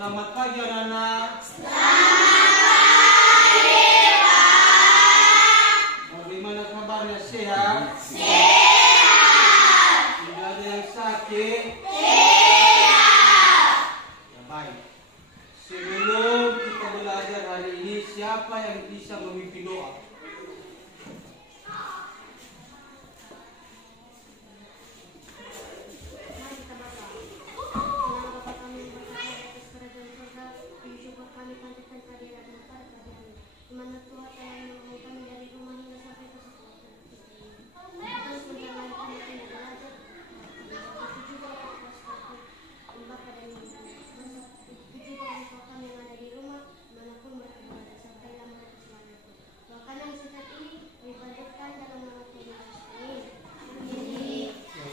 Selamat pagi anak-anak. Selamat pagi, Pak. Bagaimana kabarnya, sehat? Sehat. Tidak ada yang sakit? Tidak. Ya, baik. Sebelum kita belajar hari ini, siapa yang bisa memimpin doa?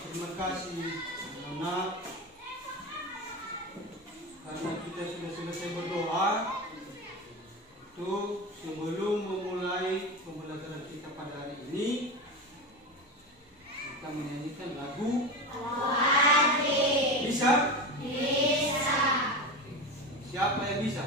Terima kasih anak, karena kita sudah selesai berdoa. Itu sebelum memulai pembelajaran kita pada hari ini, kita menyanyikan lagu. Bisa? Bisa. Siapa yang bisa?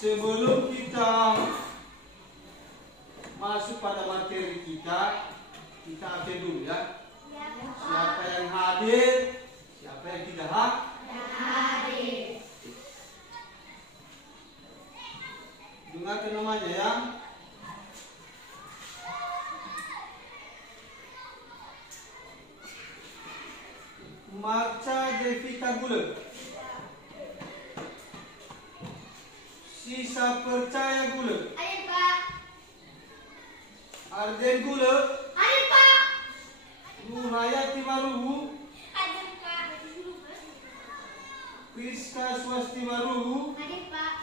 Sebelum kita masuk pada materi kita absen dulu ya. Siapa yang hadir, siapa yang tidak hadir. Dengarkan namanya ya. Marca Devita Gule. Sisa Percaya Gule. Hadir, Pak. Arden Gule. Hadir, Pak. Nurhayati Maruhu. Hadir, Pak. Priska Swasti Maruhu. Hadir, Pak.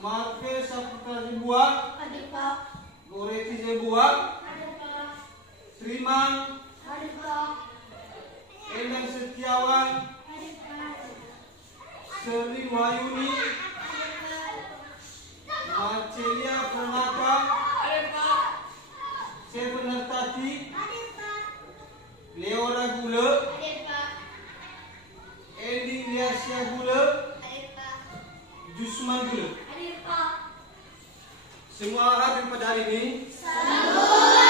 Marke Saputra Jebuak. Hadir, Pak. Goreti Jebuak. Hadir, Pak. Srimang. Hadir, Pak. Endang Setiawan. Hadir, Pak. Seri Wayuni. Marcelia Pranata. Hadir, Pak. Seven Hartati. Hadir, Pak. Leora Gule. Hadir, Pak. Endi Liasia Gule. Hadir, Pak. Jusman Gule. Hadir, Pak. Semua hadir pada hari ini. Semua.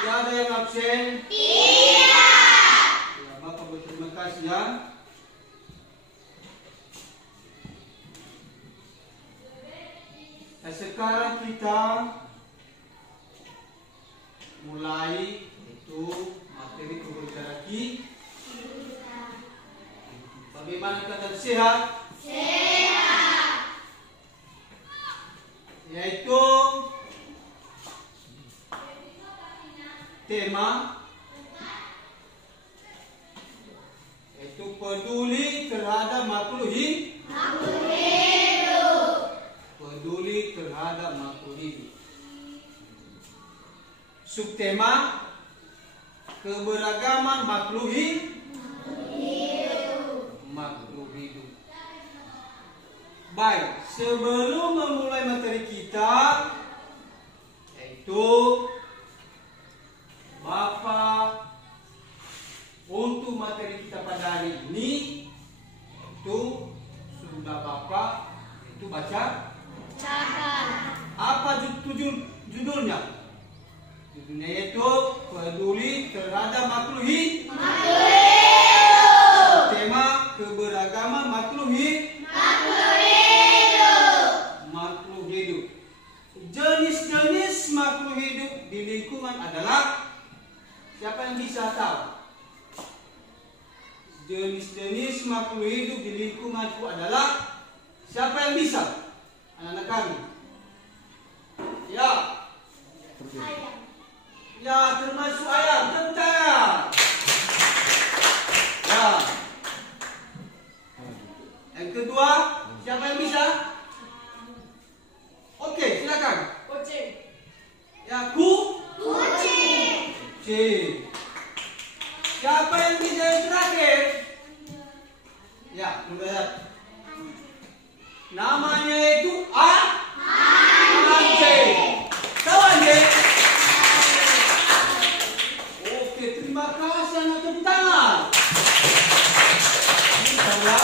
Tidak ada yang absen. Tidak. Ya, Bapak berterima kasih ya. Nah, sekarang kita mulai itu materi pembelajaran kita. Bagaimana keadaan sehat? Sehat. Yaitu tema yaitu peduli terhadap makhluk hidup. peduli terhadap makhluk hidup. Subtema keberagaman makhluk hidup. Baik, sebelum memulai materi kita, yaitu Bapak untuk materi kita pada hari ini itu sudah Bapak itu baca. Apa judulnya? Judulnya itu peduli terhadap makhluk hidup. Tema keberagaman makhluk hidup. Jenis-jenis makhluk hidup di lingkungan adalah, siapa yang bisa tahu? Jenis-jenis makhluk hidup di lingkunganku adalah, siapa yang bisa? Anak-anak kami. Ya. Ya, termasuk ayam. Tentang. Ya. Yang kedua, siapa yang bisa? Oke, silakan. Kucing. Ya, Kucing. kucing. Siapa yang bisa yang terakhir? Ya, lihat. Namanya itu anjing. Tahu anjing? Oke, terima kasih anak tepuk tangan. Ini adalah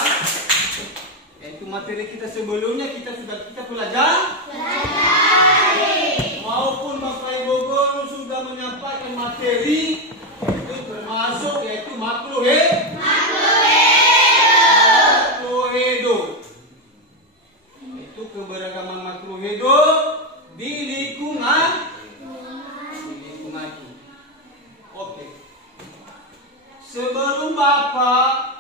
yaitu materi kita sebelumnya kita belajar. Maupun Bapak Ibu guru sudah menyampaikan materi itu termasuk yaitu makhluk hidup. Itu keberagaman makhluk hidup di lingkunganku. Oke. Sebelum Bapak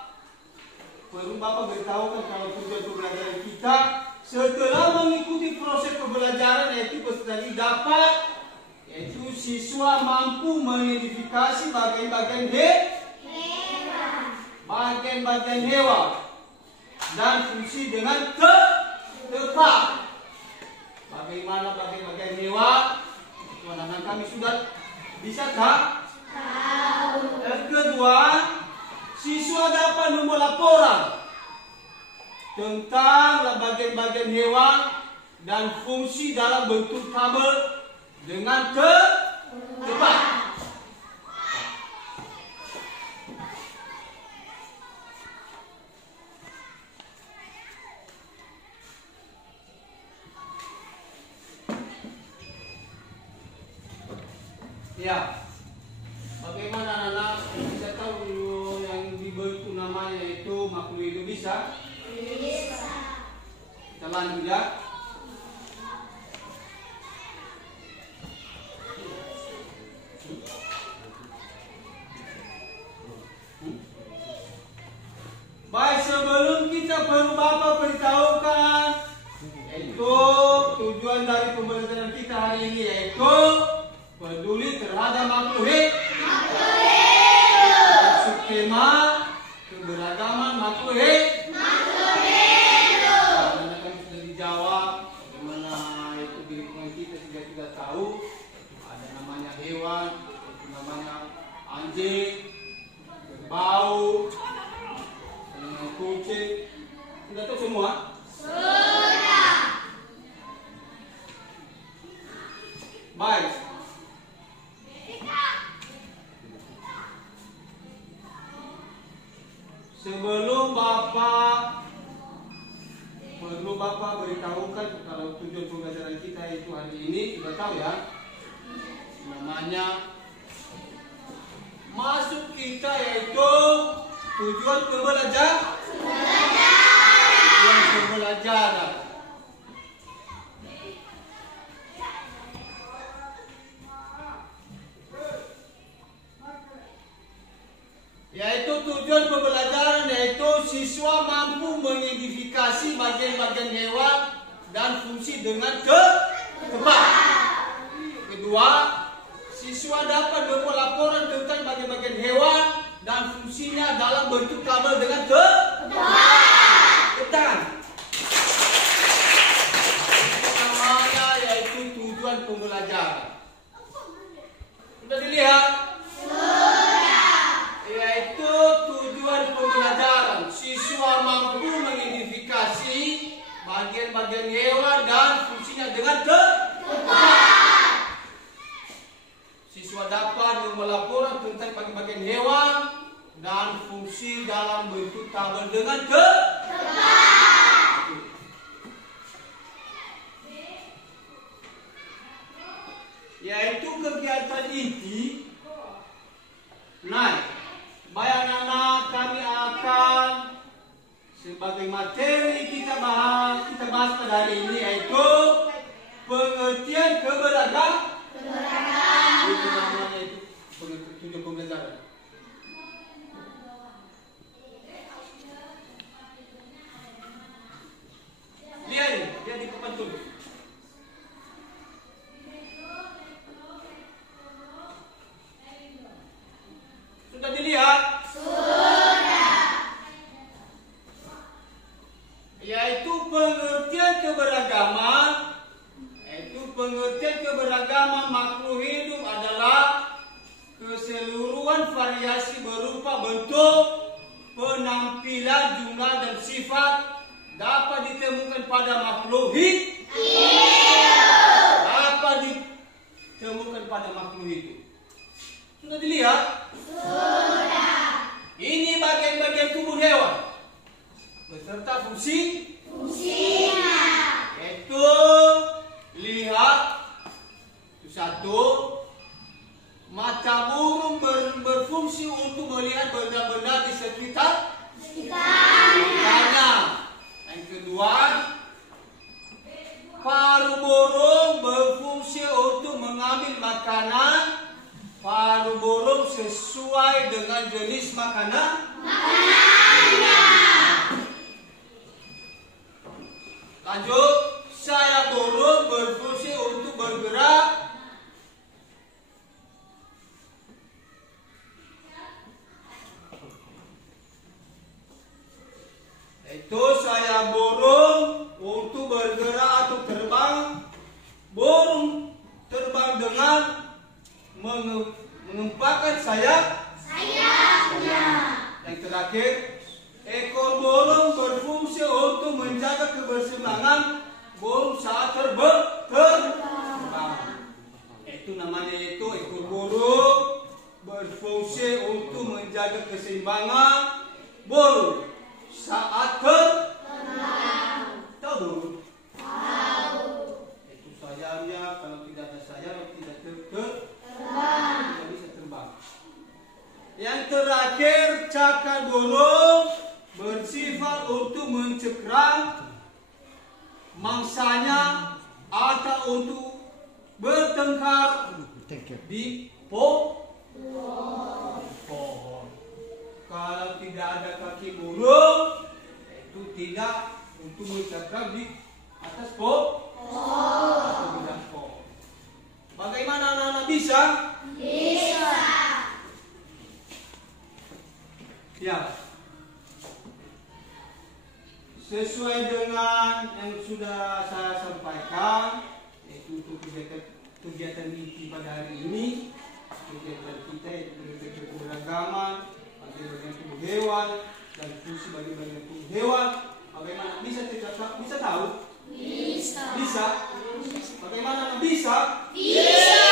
beritahukan kalau tujuan pembelajaran kita setelah mengikuti proses pembelajaran yaitu peserta didik dapat yaitu siswa mampu mengidentifikasi bagian-bagian hewan dan fungsi dengan tepat. Bagaimana bagian-bagian hewan? Anak-anak kami sudah bisa tahu. Yang kedua, siswa dapat membuat laporan tentang bagian-bagian hewan dan fungsi dalam bentuk tabel dengan tepat. Ya, bagaimana anak-anak bisa tahu yang dibentuk namanya itu makhluk hidup bisa? Kita lanjut ya. Baik, sebelum kita perlu Bapak beritahukan yaitu tujuan dari pembelajaran kita hari ini yaitu peduli terhadap makhluk hidup. Skema keberagaman makhluk hidup. Karena kami sudah dijawab bagaimana itu di lingkungan kita juga tahu ada namanya hewan, itu namanya anjing, kerbau, kucing. Sudah tahu semua? Baik. Sebelum Bapak beritahukan kalau tujuan pembelajaran kita itu hari ini sudah tahu ya. Namanya masuk kita yaitu tujuan pembelajaran. Yaitu tujuan pembelajaran yaitu siswa mampu mengidentifikasi bagian-bagian hewan dan fungsi dengan tepat. Kedua, siswa dapat membuat laporan tentang bagian-bagian hewan dan fungsinya dalam bentuk tabel dengan tepat. Namanya yaitu tujuan pembelajaran. Sudah dilihat? Yaitu tujuan pembelajaran. Siswa mampu mengidentifikasi bagian-bagian hewan dan fungsinya dengan tepat. Siswa dapat melaporkan tentang bagian-bagian hewan dan fungsi dalam bentuk tabel dengan tepat. sebagai materi kita bahas pada hari ini yaitu pengertian keberagaman. Itu namanya itu tujuan pembelajaran. Lihat di papan tulis. Sudah dilihat? Yaitu pengertian keberagaman makhluk hidup adalah keseluruhan variasi berupa bentuk, penampilan, jumlah dan sifat dapat ditemukan pada makhluk hidup. Dapat ditemukan pada makhluk hidup. Sudah dilihat? Sudah. Ini bagian-bagian tubuh hewan beserta fungsinya. Yaitu lihat, itu satu, mata burung berfungsi untuk melihat benda-benda di sekitarnya. Yang kedua, paru burung berfungsi untuk mengambil makanan. Paru burung sesuai dengan jenis makanannya. Lanjut, sayap burung berfungsi untuk bergerak. Itu sayap burung untuk bergerak atau terbang. Burung terbang dengan mengempakkan sayapnya. Yang terakhir, ekor burung berfungsi untuk menjaga keberseimbangan burung saat terbang. Itu namanya ekor burung berfungsi untuk menjaga keseimbangan burung saat terbang. Tahu burung? Tahu. Itu sayapnya, kalau tidak ada sayap tidak terbang. Tidak bisa terbang. Yang terakhir, cakar burung bersifat untuk mencengkram mangsanya atau untuk bertengkar di pohon. Kalau tidak ada kaki burung, itu tidak untuk mencengkram di atas pohon atau di dalam pohon. Bagaimana anak-anak bisa? Bisa. Ya. Sesuai dengan yang sudah saya sampaikan, yaitu untuk kegiatan inti pada hari ini, kegiatan kita yaitu keberagaman, bagian-bagian tubuh hewan dan fungsi bagian-bagian tubuh hewan. Bagaimana bisa tahu? Bisa. Bisa. Bagaimana bisa? Bisa.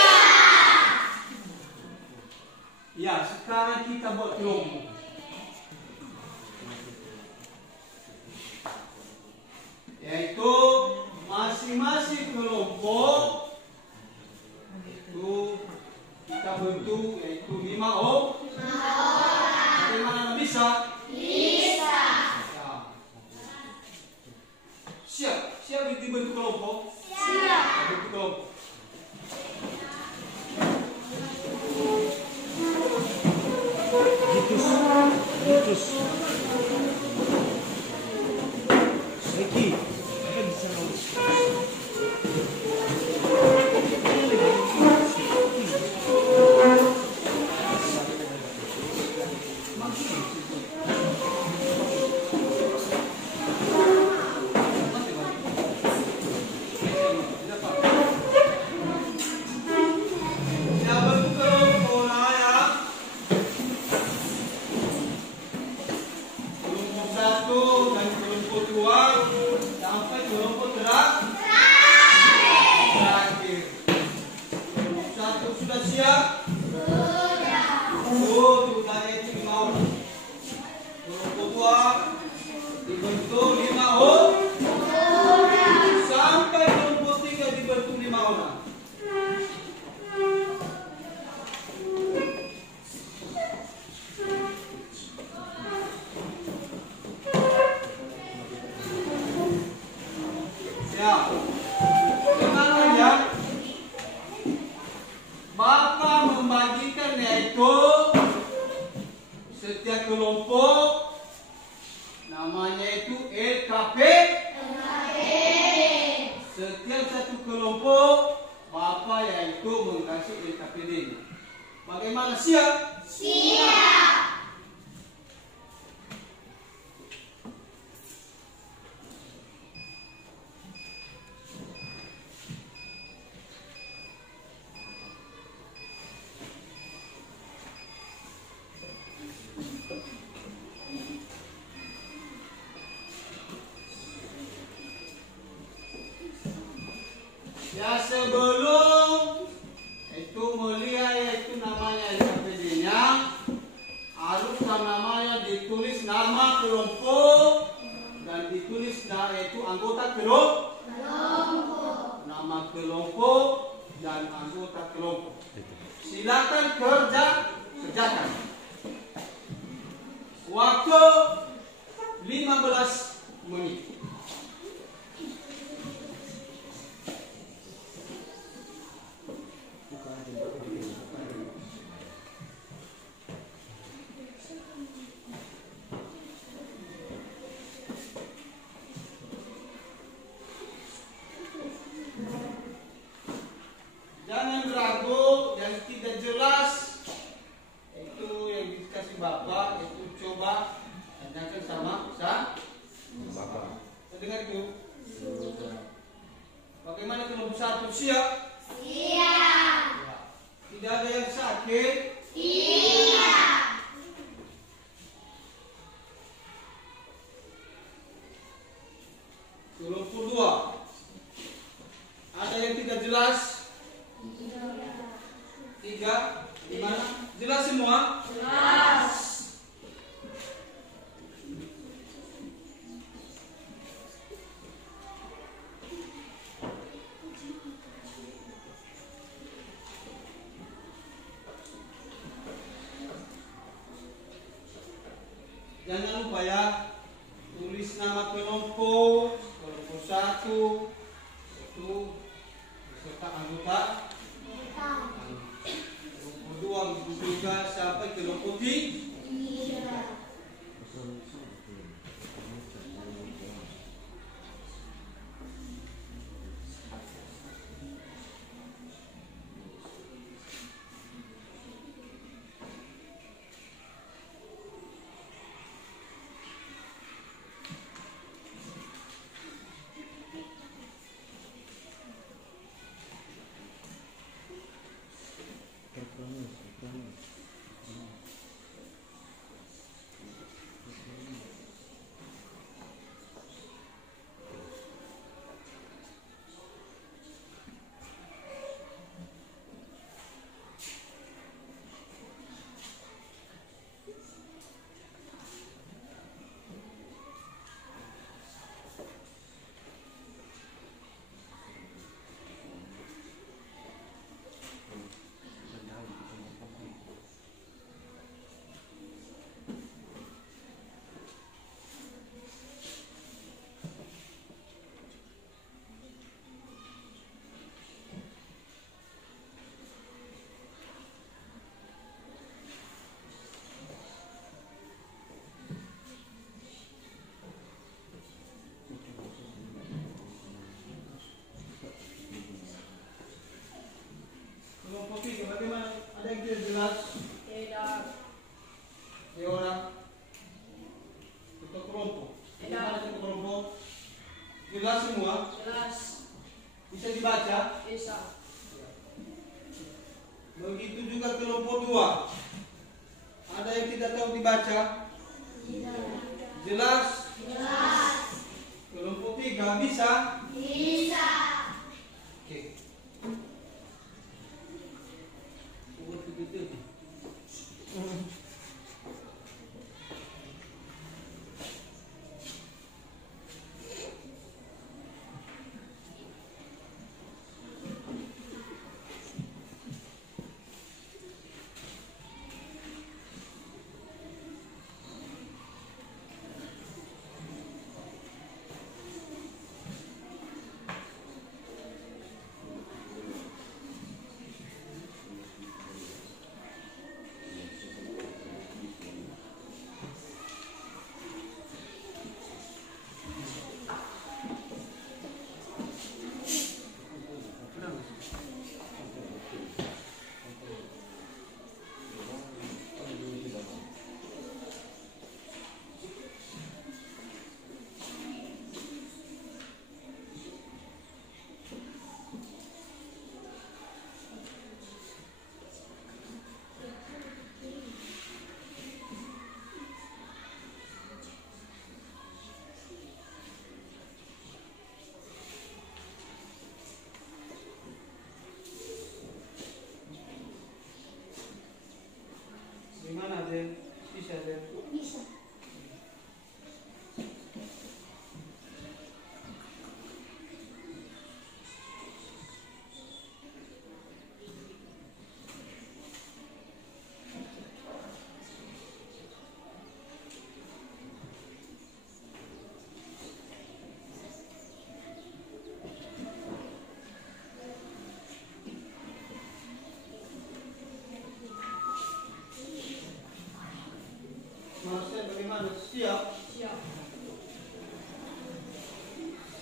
Ya, sekarang kita buat kelompok. Yaitu masing-masing kelompok itu kita bentuk yaitu 5 orang. Bagaimana bisa? Bisa. Siap dibentuk kelompok? Siap. Bentuk kelompok. Gitus. Seki. Ya, namanya Bapak membagikan yaitu setiap kelompok namanya itu LKP. Setiap satu kelompok Bapak yaitu mengkasih LKPD. Bagaimana, siap? Siap. Ya, sebelum itu melihat yaitu namanya LKPD-nya, harus namanya ditulis nama kelompok dan ditulis yaitu anggota kelompok. Nama kelompok dan anggota kelompok. Silakan kerjakan. Waktu 15 menit. Jangan ragu, yang tidak jelas itu yang dikasih Bapak itu coba tanyakan sama Bapak. Dengar itu. Bagaimana kelompok satu, siap? Siap. Tidak ada yang sakit? Iya. Kelompok dua, ada yang tidak jelas? Tiga, gimana? Jelas semua? Jelas. Jangan lupa ya, tulis nama kelompok satu itu beserta anggota. Kelompok dua juga sampai kelompok tiga. Kelompok tiga bagaimana? Ada yang tidak jelas? Tidak. Ya orang ketua kelompok. Bagaimana ketua kelompok? Jelas semua? Jelas. Bisa dibaca? Bisa. Begitu juga kelompok dua. Ada yang tidak tahu dibaca? Tidak. Jelas? Jelas. Kelompok tiga bisa? Bisa. Oke.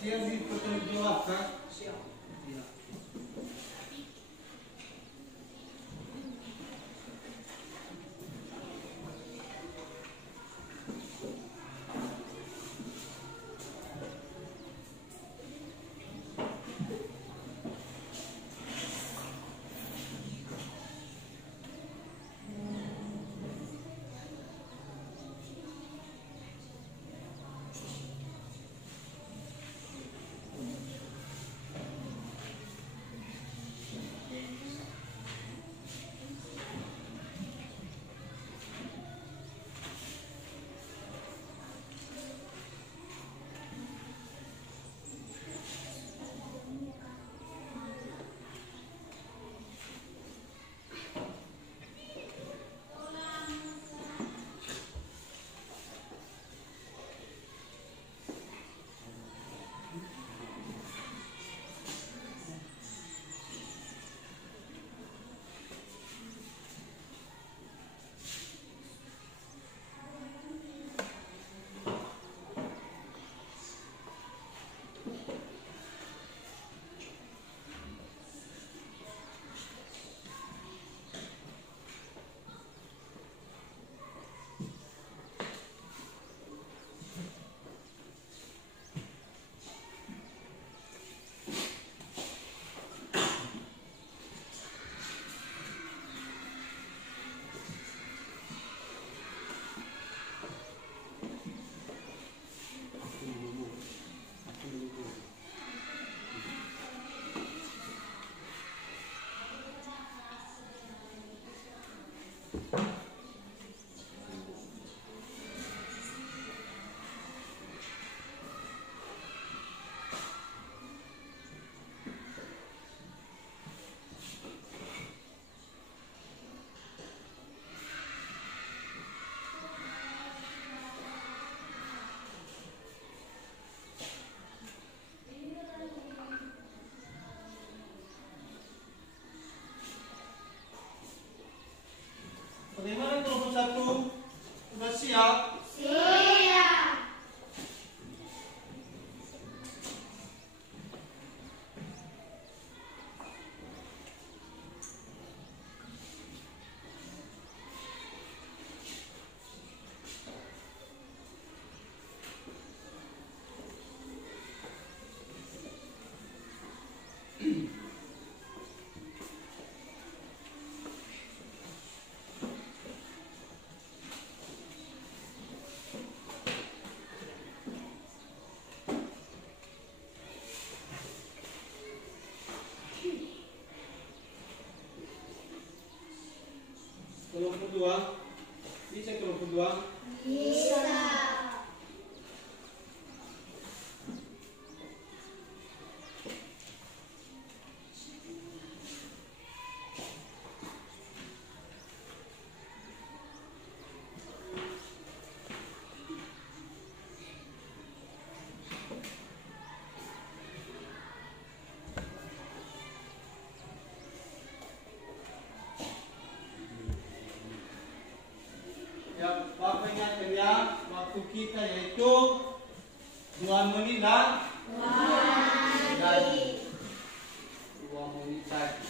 Siap di pertanyaan jawab kan? Siap. Iya. Bagaimana kelompok 1? Sudah siap? Siap. Kelompok 2? Bisa kelompok 2? Bisa. Ya, Bapak ingatkan ya, waktu kita yaitu 2 menit dan 2 menit saja.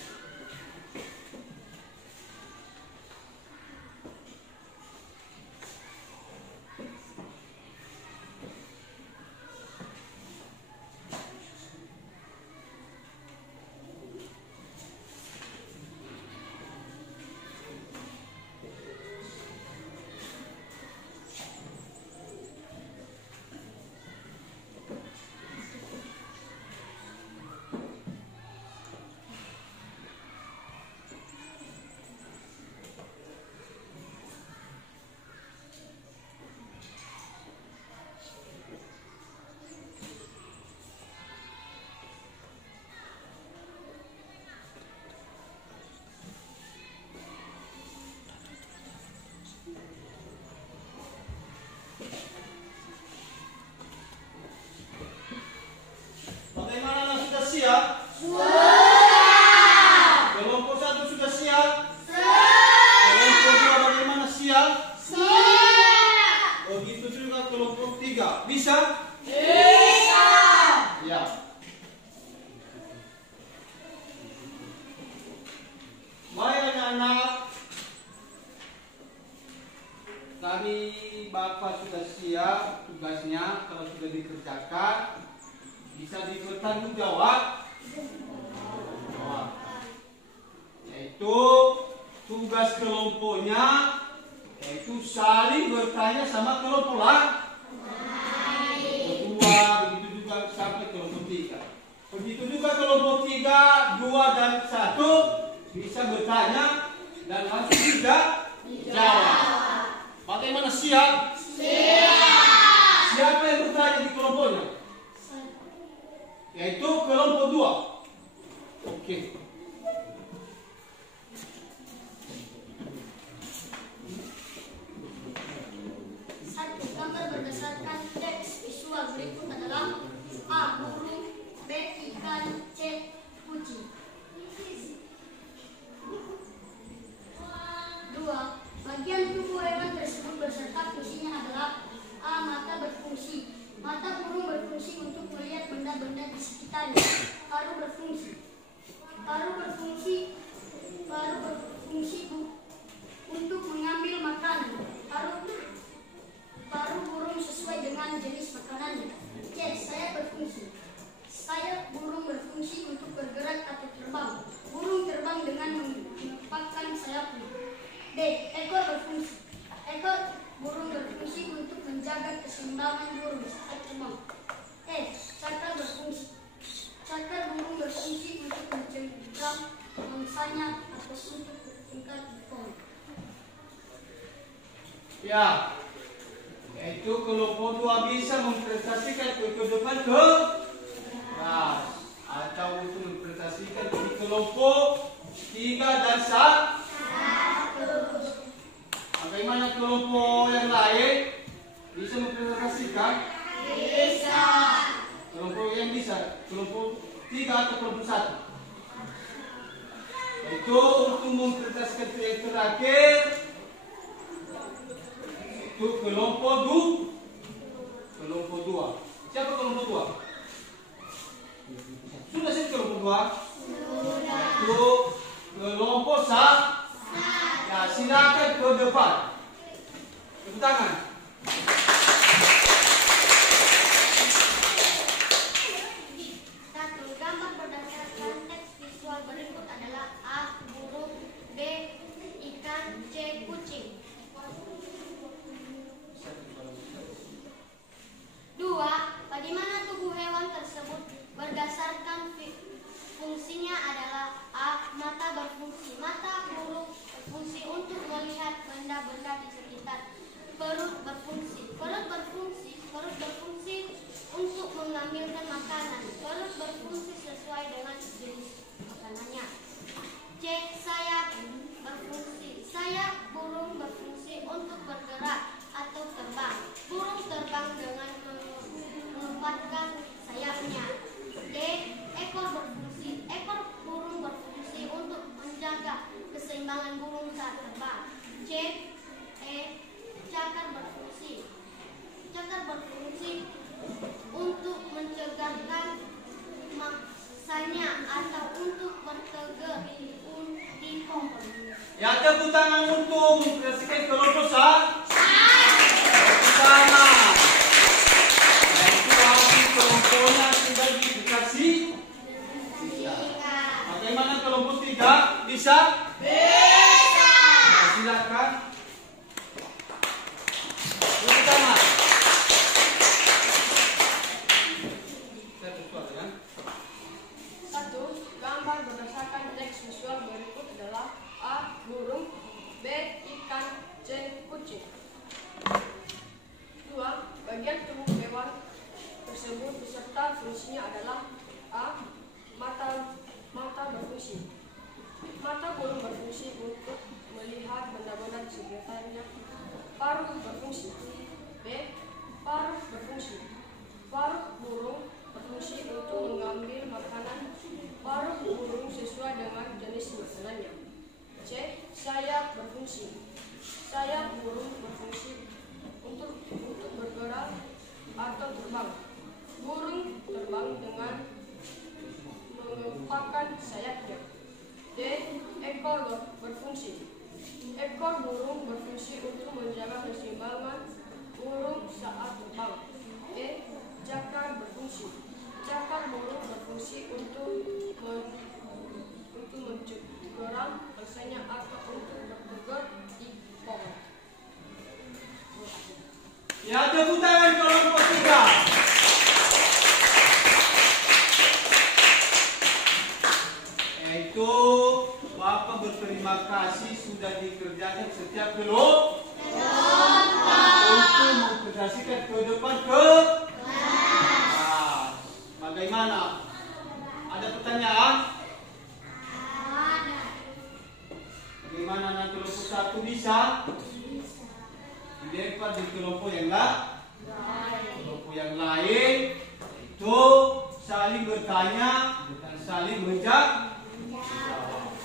bisa dipertanggungjawab, yaitu tugas kelompoknya yaitu saling bertanya sama kelompok lain. Kedua, begitu juga sampai kelompok 3. Begitu juga kelompok 3, 2 dan 1 bisa bertanya dan langsung tidak jawab. Bagaimana, siap? Siap. Siapa yang bertanya di kelompoknya? Yaitu kelompok 2. Oke. Gambar berdasarkan teks visual berikut adalah A. Burung, B. Ikan, C. Kucing. 2. Bagian tubuh hewan tersebut beserta fungsinya adalah A. Mata berfungsi. Mata burung berfungsi untuk melihat benda-benda di sekitarnya. Paruh berfungsi. Paruh berfungsi untuk mengambil makanan. Paruh burung sesuai dengan jenis makanannya. C. Sayap berfungsi. Sayap burung berfungsi untuk bergerak atau terbang. Burung terbang dengan mengepakkan sayapnya. D. Ekor berfungsi. Ekor burung berfungsi untuk menjaga keseimbangan burung saat terbang. E. Cakar berfungsi. Cakar burung berfungsi untuk mencegah mangsanya atau untuk tingkat di pohon. Ya, yaitu kelompok 2 bisa mempresentasikan ke depan ke atau untuk mempresentasikan di kelompok 3 dan 1. Bagaimana kelompok yang lain bisa mempresentasikan? Bisa. Kelompok yang bisa, kelompok 3 atau kelompok 1. Itu untuk mempresentasikan yang terakhir. Itu kelompok 2. Siapa kelompok 2? Sudah sih kelompok 2? Sudah. Itu kelompok 1. Ya, silakan ke depan. Tepuk tangan. Satu. Gambar berdasarkan teks visual berikut adalah A. Burung, B. Ikan, C. Kucing. 2. Bagaimana tubuh hewan tersebut berdasarkan fungsinya adalah A. Mata berfungsi. Mata burung berfungsi untuk melihat benda-benda di sekitar. Perut berfungsi. Perut berfungsi untuk mengambilkan makanan. Perut berfungsi sesuai dengan jenis makanannya. C. Sayap berfungsi. Sayap burung berfungsi untuk bergerak atau terbang. Burung terbang dengan mengepakkan sayapnya. D. Ekor berfungsi. Ekor burung berfungsi untuk menjaga keseimbangan burung saat terbang. C. Cakar berfungsi. Cakar berfungsi untuk mencegahkan mangsanya atau untuk bertegar di pohon. Ya, tepuk tangan untuk mempresentasikan kelompok 1. Tepuk tangan. Yaitu habis kelompoknya sudah dikasih. Bagaimana kelompok 3? Bisa? Bisa. Nah, silakan. Tepuk tangan. Satu. Gambar berdasarkan teks visual berikut adalah A. Burung, B. Ikan, C. Kucing. 2. Bagian tubuh hewan tersebut beserta fungsinya adalah A. Mata berfungsi. Mata burung berfungsi untuk melihat benda-benda di sekitarnya. Paruh berfungsi. B. Paruh berfungsi. Paruh burung berfungsi untuk mengambil makanan. Paruh burung sesuai dengan jenis makanannya. C. Sayap berfungsi. Sayap burung berfungsi untuk bergerak atau terbang. Burung terbang dengan mengepakkan sayapnya. D. Ekor berfungsi. Ekor burung berfungsi untuk menjaga keseimbangan burung saat terbang. E. Cakar berfungsi. Cakar sudah dikerjakan setiap kelompok untuk mengintegrasikan ke depan ke kelas. Bagaimana? Ada pertanyaan? Bagaimana anak kelompok 1 bisa dilempar di kelompok yang kelompok yang lain? Itu saling bertanya dan saling menjawab.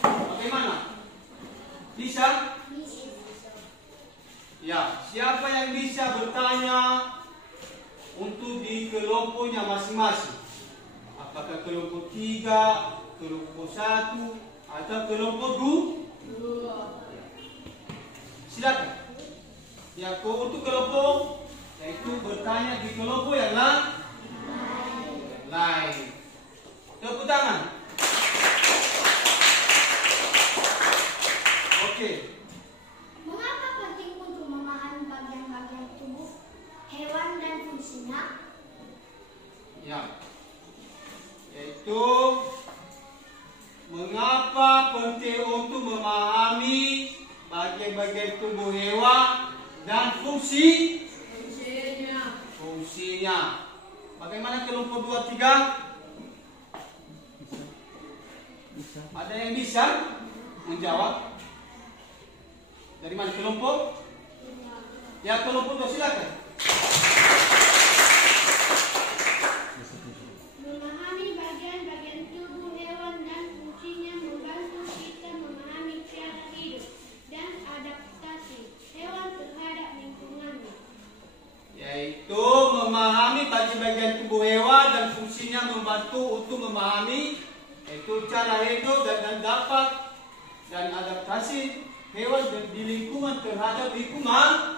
Bagaimana? Bisa? Ya, siapa yang bisa bertanya untuk di kelompoknya masing-masing? Apakah kelompok 3, kelompok 1, atau kelompok 2? Silakan. Ya, untuk kelompok yaitu bertanya di kelompok yang lain. Tepuk tangan. Oke. Mengapa penting untuk memahami bagian-bagian tubuh hewan dan fungsinya? Ya. Yaitu mengapa penting untuk memahami bagian-bagian tubuh hewan dan fungsinya. Bagaimana kelompok 2, 3? Ada yang bisa menjawab? Dari mana kelompok? Ya, kelompok 2 silakan. Memahami bagian-bagian tubuh hewan dan fungsinya membantu kita memahami cara hidup dan adaptasi hewan terhadap lingkungannya. Yaitu memahami bagian-bagian tubuh hewan dan fungsinya membantu untuk memahami yaitu cara hidup dan dapat dan adaptasi hewan di lingkungan terhadap lingkungannya.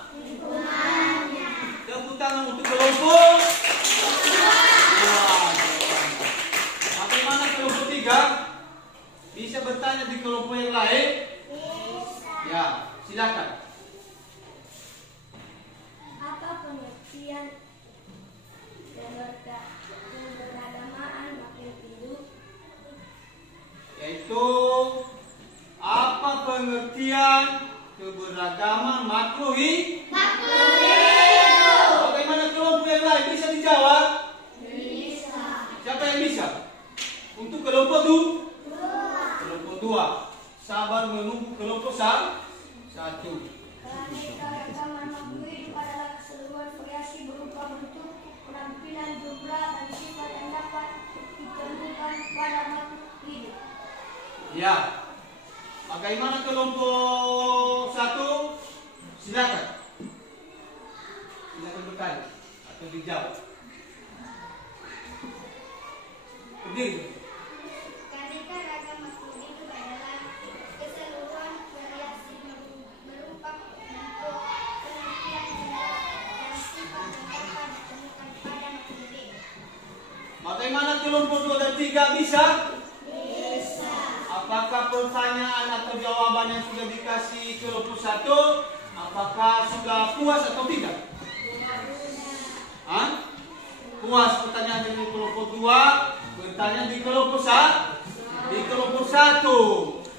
Tepuk tangan untuk kelompok. Bagaimana kelompok 3? Bisa bertanya di kelompok yang lain? Ya, silakan. Apa pengertian keberagamaan makhluk hidup? Yaitu apa pengertian keberagaman makhluk hidup? Bagaimana kelompok yang lain bisa dijawab? Bisa. Siapa yang bisa? Untuk kelompok 2? Kelompok 2. Sabar menunggu kelompok 1. Keanekaragaman makhluk hidup adalah keseluruhan variasi berupa bentuk, penampilan, jumlah, dan sifat yang dapat ditemukan pada makhluk hidup. Ya. Bagaimana kelompok 1? Silakan. Silakan bertanya atau dijawab. Berdiri. Keanekaragaman makhluk hidup adalah keseluruhan variasi berupa bentuk, penampilan, jumlah, dan sifat yang dapat ditemukan pada makhluk hidup. Bagaimana kelompok 2 dan 3 bisa? Bisa. Apakah pertanyaan atau jawaban yang sudah dikasih kelompok 1 apakah sudah puas atau tidak? Puas pertanyaan dari kelompok 2, bertanya di kelompok 1. Di kelompok 1.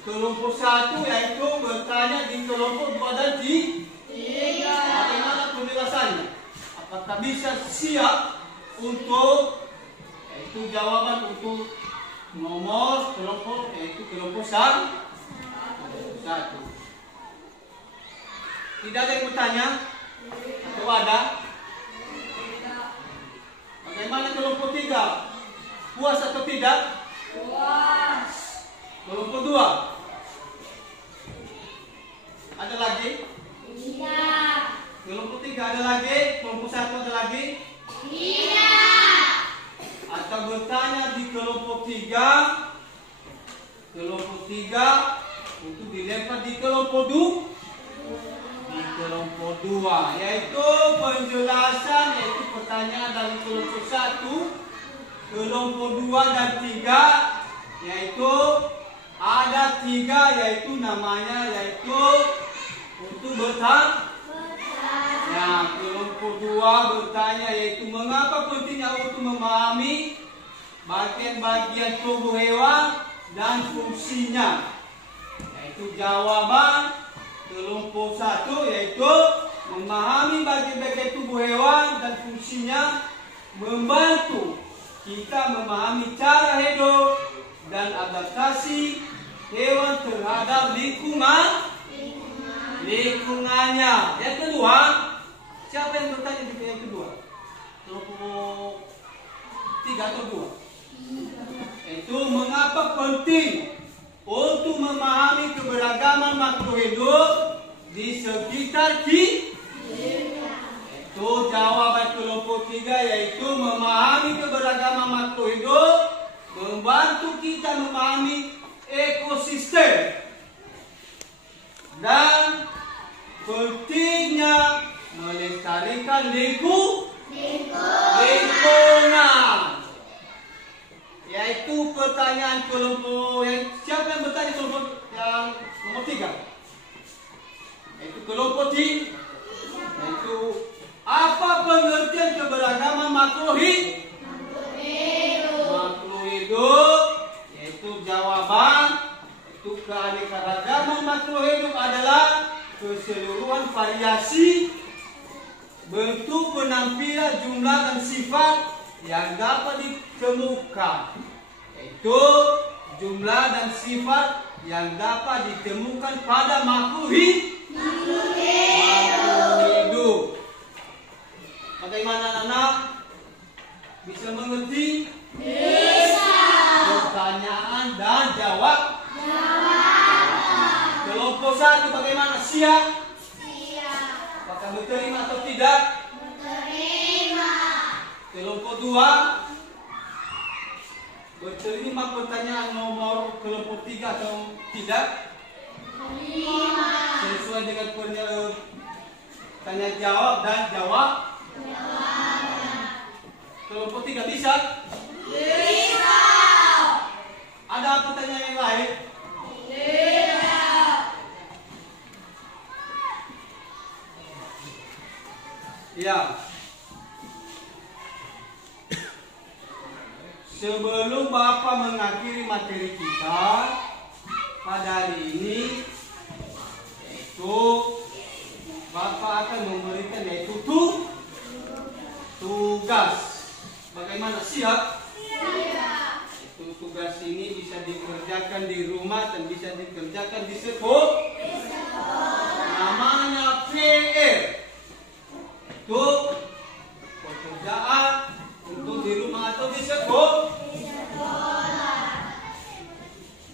Kelompok 1 yaitu bertanya di kelompok 2 dan 3. Bagaimana penjelasannya? Apakah bisa siap untuk yaitu jawaban untuk nomor kelompok yaitu kelompok 1. Tidak ada yang bertanya? Atau ada? Bagaimana kelompok 3? Puas atau tidak? Puas. Kelompok 2? Ada lagi? Tidak. Kelompok 3 ada lagi? Kelompok 1 ada lagi? Tidak. Atau bertanya di kelompok 3? Kelompok 3 untuk dilempar di kelompok 2? Di kelompok 2, yaitu penjelasan yaitu pertanyaan dari kelompok 1, kelompok 2 dan 3, yaitu ada 3 yaitu namanya yaitu untuk bertanya. Nah, kelompok 2 bertanya yaitu mengapa pentingnya untuk memahami bagian-bagian tubuh hewan dan fungsinya. Yaitu jawaban Kelompok 1 yaitu memahami bagian-bagian tubuh hewan dan fungsinya, membantu kita memahami cara hidup dan adaptasi hewan terhadap lingkungannya. Yang kedua, siapa yang bertanya di yang kedua? Kelompok 3 atau 2? Itu mengapa penting untuk memahami keberagaman makhluk hidup di sekitar kita. Itu jawaban kelompok 3 yaitu memahami keberagaman makhluk hidup, membantu kita memahami ekosistem dan pentingnya melestarikan lingkungan. Yaitu pertanyaan kelompok yang siapa yang bertanya kelompok yang nomor 3? Yaitu kelompok 3. Yaitu apa pengertian keberagaman makhluk hidup? Yaitu jawaban itu keanekaragaman makhluk hidup adalah keseluruhan variasi bentuk, penampilan, jumlah dan sifat yang dapat ditemukan. Yaitu jumlah dan sifat yang dapat ditemukan pada makhluk hidup. Bagaimana anak-anak? Bisa mengerti? Bisa. Pertanyaan dan jawab. Kelompok 1 bagaimana? Siap? Siap. Apakah berterima atau tidak? Berterima. Kelompok 2 berterima pertanyaan nomor kelompok 3 atau tidak? Terima. Sesuai dengan tanya jawab dan jawab. Kelompok 3 bisa? Bisa. Ada pertanyaan yang lain? Tidak. Ya. Sebelum Bapak mengakhiri materi kita pada hari ini, yaitu Bapak akan memberikan yaitu tugas. Bagaimana? Siap? Siap. Itu tugas ini bisa dikerjakan di rumah dan bisa dikerjakan di sekolah. Namanya PR. Itu pekerjaan untuk di rumah atau di sekolah.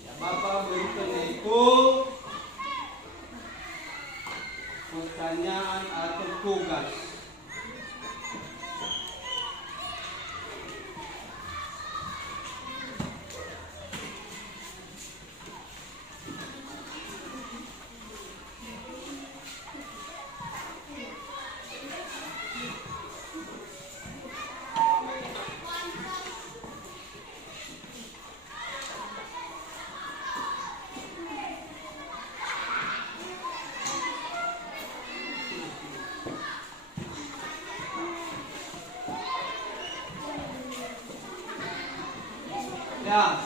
Ya, Bapak berikan itu pertanyaan atau tugas. Ya,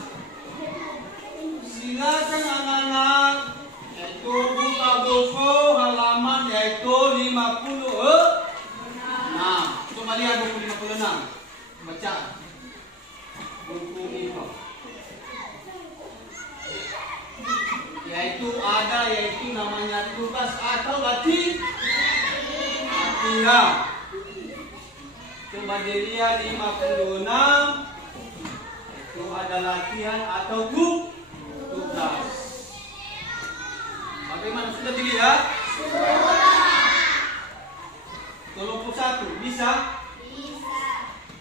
silakan anak-anak yaitu buka buku halaman yaitu 56. Coba lihat buku 56. Baca buku IPA. Yaitu ada yaitu namanya tugas atau latihan. Coba dilihat 56. Itu ada latihan atau tugas. Bagaimana, sudah dilihat? Sudah. Kelompok 1 bisa?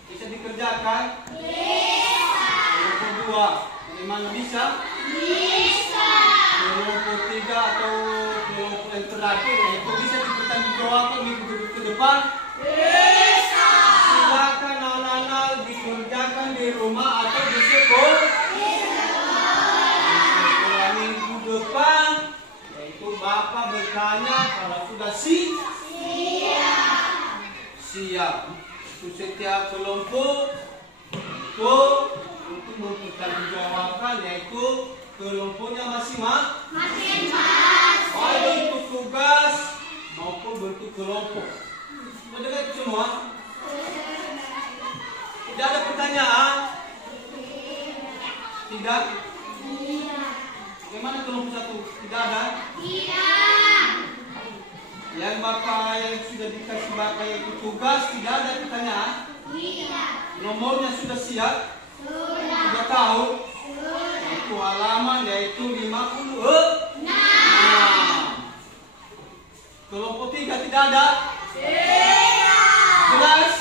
Bisa dikerjakan? Bisa. Kelompok 2 bagaimana, bisa? Bisa. Kelompok 3 atau kelompok yang terakhir itu bisa dipertanggungjawabkan minggu ke depan? Bisa. Silakan anak-anak dikerjakan di rumah atau di sekolah. Setelah minggu depan, yaitu Bapak bertanya kalau sudah siap. Itu setiap kelompok itu untuk mempertanggungjawabkan yaitu kelompoknya masing-masing. Ada itu kelompok. Mendengar itu semua? Tidak ada pertanyaan? Tidak? Bagaimana kelompok 1? Tidak ada? Tidak. Yang Bapak yang sudah dikasih Bapak yang tugas, tidak ada pertanyaan? Tidak. Nomornya sudah siap? Sudah tahu? Sudah. Itu halaman yaitu 56. Kelompok 3 tidak ada? Tidak. Jelas?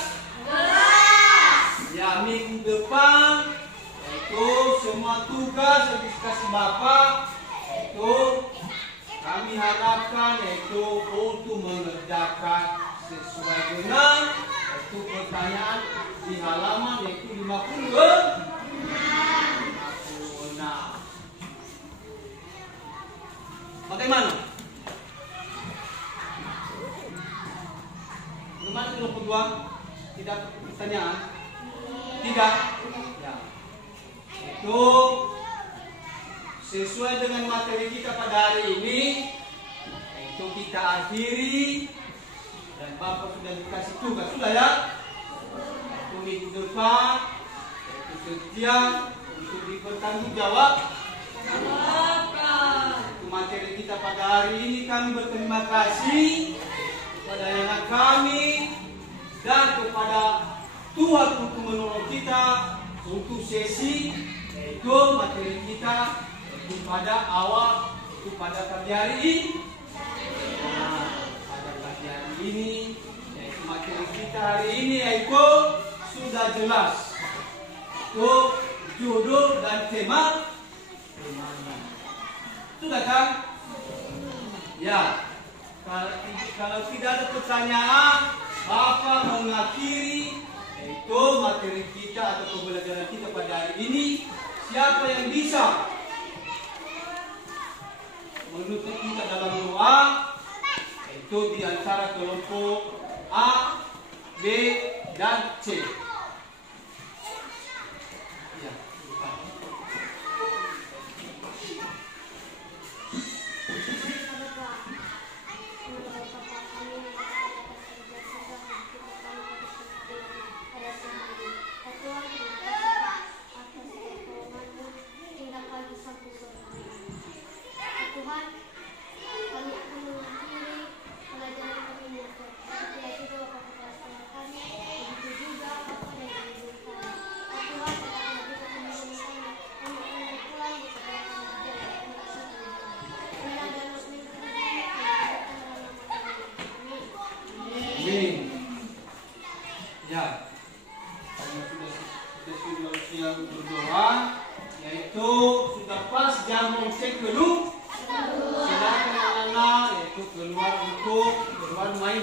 Jelas. Ya, minggu depan yaitu semua tugas yang dikasih Bapak itu kami harapkan yaitu untuk mengerjakan sesuai dengan yaitu pertanyaan di halaman yaitu 56. Bagaimana? Bagaimana kelompok 2? Tidak pertanyaan? Tidak? Ya. Itu sesuai dengan materi kita pada hari ini, itu kita akhiri dan Bapak sudah dikasih tugas, sudah ya? Itu minggu depan, itu kerja untuk bertanggung jawab. Itu materi kita pada hari ini. Kami berterima kasih kepada anak kami dan kepada Tuhan untuk menolong kita untuk sesi yaitu materi kita yaitu pada awal itu pada pagi hari ini. Nah, pada pagi hari ini yaitu materi kita hari ini yaitu sudah jelas itu judul dan temanya. Sudah kan? Ya. Kalau tidak ada pertanyaan, Bapak mengakhiri yaitu materi kita atau pembelajaran kita pada hari ini. Siapa yang bisa menutup kita dalam doa? Yaitu di antara kelompok A, B, dan C. Ya, sudah siap berdoa, yaitu sudah pas jam lonceng keluar. Silakan anak-anak yaitu keluar untuk bermain